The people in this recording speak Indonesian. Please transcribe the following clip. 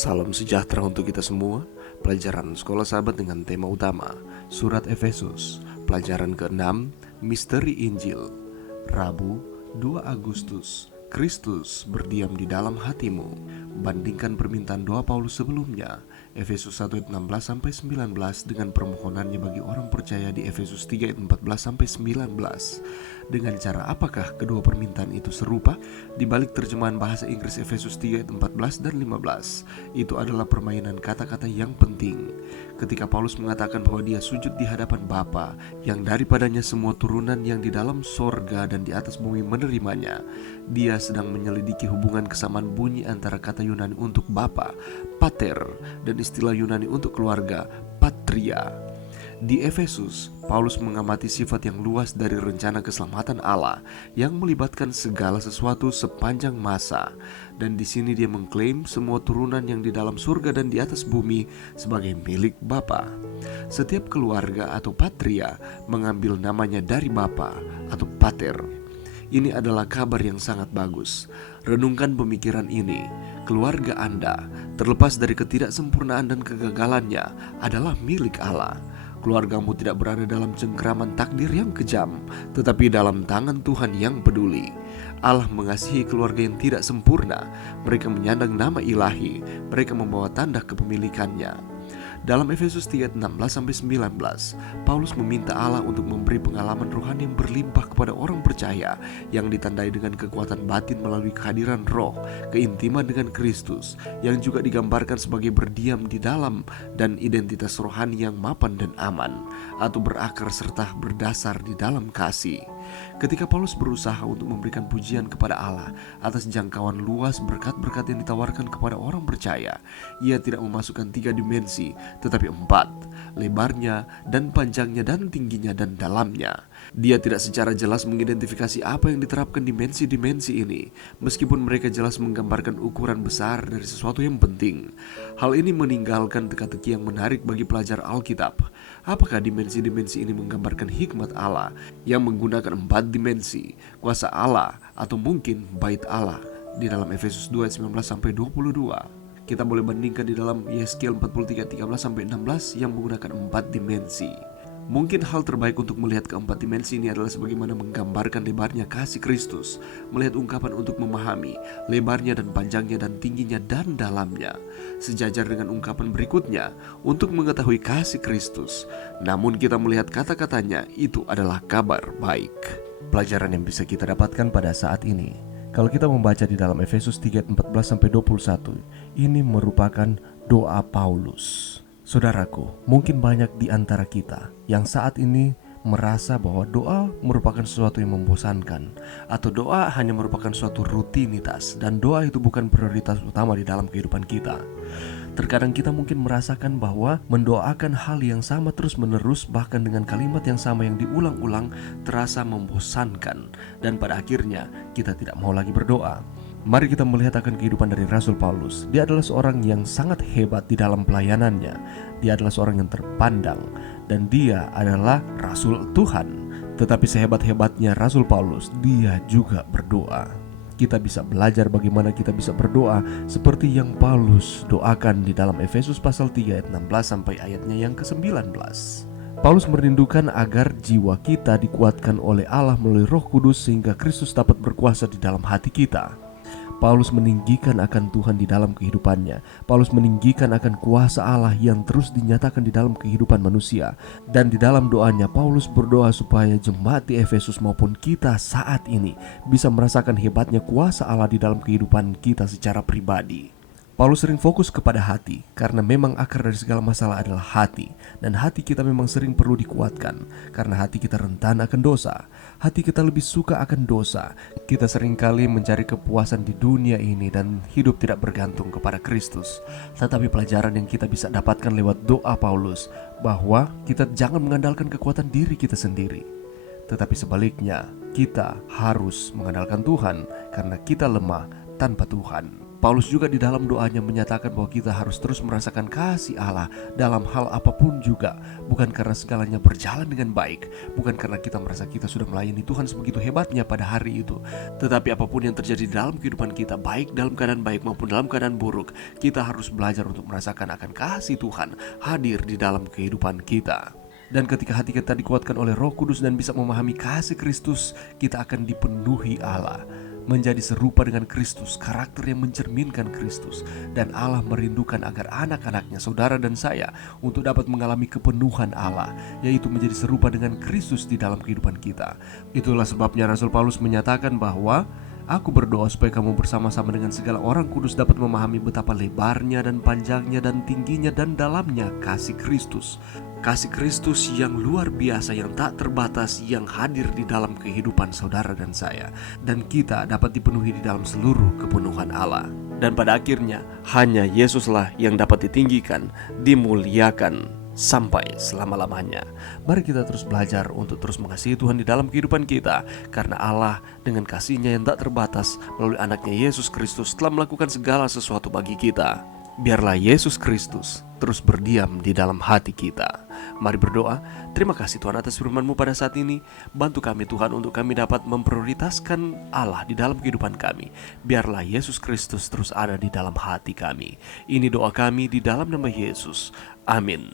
Salam sejahtera untuk kita semua. Pelajaran Sekolah Sahabat dengan tema utama Surat Efesus, pelajaran ke-6, Misteri Injil. Rabu, 2 Agustus. Kristus berdiam di dalam hatimu. Bandingkan permintaan doa Paulus sebelumnya, Efesus 1 ayat 16-19 dengan permohonannya bagi orang percaya di Efesus 3 ayat 14-19. Dengan cara apakah kedua permintaan itu serupa? Di balik terjemahan bahasa Inggris Efesus 3 ayat 14 dan 15, itu adalah permainan kata-kata yang penting. Ketika Paulus mengatakan bahwa dia sujud di hadapan Bapa, yang daripadanya semua turunan yang di dalam sorga dan di atas bumi menerimanya, dia sedang menyelidiki hubungan kesamaan bunyi antara kata Yunani untuk Bapa, pater, dan istilah Yunani untuk keluarga, patria. Di Efesus, Paulus mengamati sifat yang luas dari rencana keselamatan Allah yang melibatkan segala sesuatu sepanjang masa. Dan di sini dia mengklaim semua turunan yang di dalam surga dan di atas bumi sebagai milik Bapa. Setiap keluarga atau patria mengambil namanya dari Bapa atau pater. Ini adalah kabar yang sangat bagus. Renungkan pemikiran ini. Keluarga Anda, terlepas dari ketidaksempurnaan dan kegagalannya, adalah milik Allah. Keluargamu tidak berada dalam cengkraman takdir yang kejam, tetapi dalam tangan Tuhan yang peduli. Allah mengasihi keluarga yang tidak sempurna. Mereka menyandang nama ilahi. Mereka membawa tanda kepemilikannya. Dalam Efesus 3 ayat 16-19, Paulus meminta Allah untuk memberi pengalaman rohani yang berlimpah kepada orang percaya yang ditandai dengan kekuatan batin melalui kehadiran roh, keintiman dengan Kristus yang juga digambarkan sebagai berdiam di dalam, dan identitas rohani yang mapan dan aman, atau berakar serta berdasar di dalam kasih. Ketika Paulus berusaha untuk memberikan pujian kepada Allah atas jangkauan luas berkat-berkat yang ditawarkan kepada orang percaya, ia tidak memasukkan 3 dimensi, tetapi 4, lebarnya dan panjangnya dan tingginya dan dalamnya. Dia tidak secara jelas mengidentifikasi apa yang diterapkan dimensi-dimensi ini, meskipun mereka jelas menggambarkan ukuran besar dari sesuatu yang penting. Hal ini meninggalkan teka-teki yang menarik bagi pelajar Alkitab. Apakah dimensi-dimensi ini menggambarkan hikmat Allah yang menggunakan 4 dimensi, kuasa Allah, atau mungkin bait Allah di dalam Efesus 2 ayat 19-22? Kita boleh bandingkan di dalam Yeskiel 43 13-16 yang menggunakan 4 dimensi. Mungkin hal terbaik untuk melihat keempat dimensi ini adalah sebagaimana menggambarkan lebarnya kasih Kristus, melihat ungkapan untuk memahami lebarnya dan panjangnya dan tingginya dan dalamnya, sejajar dengan ungkapan berikutnya untuk mengetahui kasih Kristus. Namun kita melihat kata-katanya itu adalah kabar baik. Pelajaran yang bisa kita dapatkan pada saat ini, kalau kita membaca di dalam Efesus 3 ayat 14-21, ini merupakan doa Paulus. Saudaraku, mungkin banyak di antara kita yang saat ini merasa bahwa doa merupakan sesuatu yang membosankan, atau doa hanya merupakan suatu rutinitas, dan doa itu bukan prioritas utama di dalam kehidupan kita. Terkadang kita mungkin merasakan bahwa mendoakan hal yang sama terus-menerus, bahkan dengan kalimat yang sama yang diulang-ulang, terasa membosankan, dan pada akhirnya kita tidak mau lagi berdoa. Mari kita melihat akan kehidupan dari Rasul Paulus. Dia adalah seorang yang sangat hebat di dalam pelayanannya. Dia adalah seorang yang terpandang, dan dia adalah Rasul Tuhan. Tetapi sehebat-hebatnya Rasul Paulus, dia juga berdoa. Kita bisa belajar bagaimana kita bisa berdoa seperti yang Paulus doakan di dalam Efesus pasal 3 ayat 16 sampai ayatnya yang ke-19. Paulus merindukan agar jiwa kita dikuatkan oleh Allah melalui Roh Kudus sehingga Kristus dapat berkuasa di dalam hati kita. Paulus meninggikan akan Tuhan di dalam kehidupannya. Paulus meninggikan akan kuasa Allah yang terus dinyatakan di dalam kehidupan manusia. Dan di dalam doanya Paulus berdoa supaya jemaat di Efesus maupun kita saat ini bisa merasakan hebatnya kuasa Allah di dalam kehidupan kita secara pribadi. Paulus sering fokus kepada hati, karena memang akar dari segala masalah adalah hati. Dan hati kita memang sering perlu dikuatkan, karena hati kita rentan akan dosa. Hati kita lebih suka akan dosa. Kita seringkali mencari kepuasan di dunia ini dan hidup tidak bergantung kepada Kristus. Tetapi pelajaran yang kita bisa dapatkan lewat doa Paulus, bahwa kita jangan mengandalkan kekuatan diri kita sendiri, tetapi sebaliknya kita harus mengandalkan Tuhan, karena kita lemah tanpa Tuhan. Paulus juga di dalam doanya menyatakan bahwa kita harus terus merasakan kasih Allah dalam hal apapun juga. Bukan karena segalanya berjalan dengan baik, bukan karena kita merasa kita sudah melayani Tuhan sebegitu hebatnya pada hari itu, tetapi apapun yang terjadi di dalam kehidupan kita, baik dalam keadaan baik maupun dalam keadaan buruk, kita harus belajar untuk merasakan akan kasih Tuhan hadir di dalam kehidupan kita. Dan ketika hati kita dikuatkan oleh Roh Kudus dan bisa memahami kasih Kristus, kita akan dipenuhi Allah, menjadi serupa dengan Kristus, karakter yang mencerminkan Kristus. Dan Allah merindukan agar anak-anaknya, saudara dan saya, untuk dapat mengalami kepenuhan Allah, yaitu menjadi serupa dengan Kristus di dalam kehidupan kita. Itulah sebabnya Rasul Paulus menyatakan bahwa aku berdoa supaya kamu bersama-sama dengan segala orang kudus dapat memahami betapa lebarnya dan panjangnya dan tingginya dan dalamnya kasih Kristus. Kasih Kristus yang luar biasa, yang tak terbatas, yang hadir di dalam kehidupan saudara dan saya. Dan kita dapat dipenuhi di dalam seluruh kepenuhan Allah. Dan pada akhirnya, hanya Yesuslah yang dapat ditinggikan, dimuliakan sampai selama-lamanya. Mari kita terus belajar untuk terus mengasihi Tuhan di dalam kehidupan kita, karena Allah dengan kasih-Nya yang tak terbatas melalui anaknya Yesus Kristus telah melakukan segala sesuatu bagi kita. Biarlah Yesus Kristus terus berdiam di dalam hati kita. Mari berdoa. Terima kasih Tuhan atas firman-Mu pada saat ini. Bantu kami Tuhan untuk kami dapat memprioritaskan Allah di dalam kehidupan kami. Biarlah Yesus Kristus terus ada di dalam hati kami. Ini doa kami di dalam nama Yesus. Amin.